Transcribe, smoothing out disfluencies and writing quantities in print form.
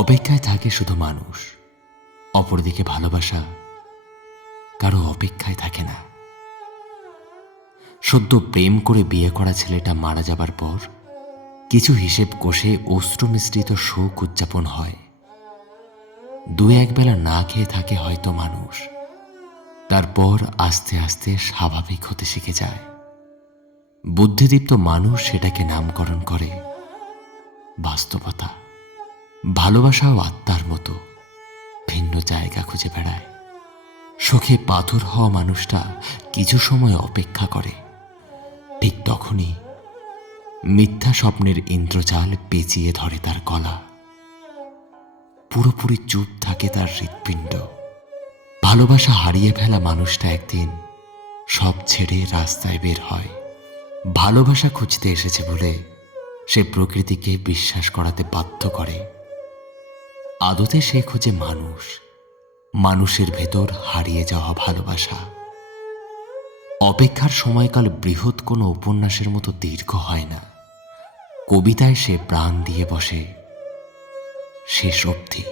অপেক্ষায় থাকে শুধু মানুষ, অপরদিকে ভালোবাসা কারো অপেক্ষায় থাকে না। সদ্য প্রেম করে বিয়ে করা ছেলেটা মারা যাবার পর কিছু হিসেব কষে অশ্রু মিশ্রিত শোক উদযাপন হয়। দু এক বেলা না খেয়ে থাকে হয়তো মানুষ, তারপর আস্তে আস্তে স্বাভাবিক হতে শিখে যায়। বুদ্ধিদীপ্ত মানুষ সেটাকে নামকরণ করে বাস্তবতা। ভালোবাসাও আত্মার মতো ভিন্ন জায়গা খুঁজে বেড়ায়। শোকে পাথর হওয়া মানুষটা কিছু সময় অপেক্ষা করে, ঠিক তখনই মিথ্যা স্বপ্নের ইন্দ্রজাল পেঁচিয়ে ধরে তার গলা। পুরোপুরি চুপ থাকে তার হৃৎপিণ্ড। ভালোবাসা হারিয়ে ফেলা মানুষটা একদিন সব ছেড়ে রাস্তায় বের হয়। ভালোবাসা খুঁজতে এসেছে বলে সে প্রকৃতিকে বিশ্বাস করাতে বাধ্য করে। আদতে সে খোঁজে মানুষ, মানুষের ভেতর হারিয়ে যাওয়া ভালোবাসা। অপেক্ষার সময়কাল বৃহৎ কোনো উপন্যাসের মতো দীর্ঘ হয় না। কবিতায় সে প্রাণ দিয়ে বসে শেষ অবধি।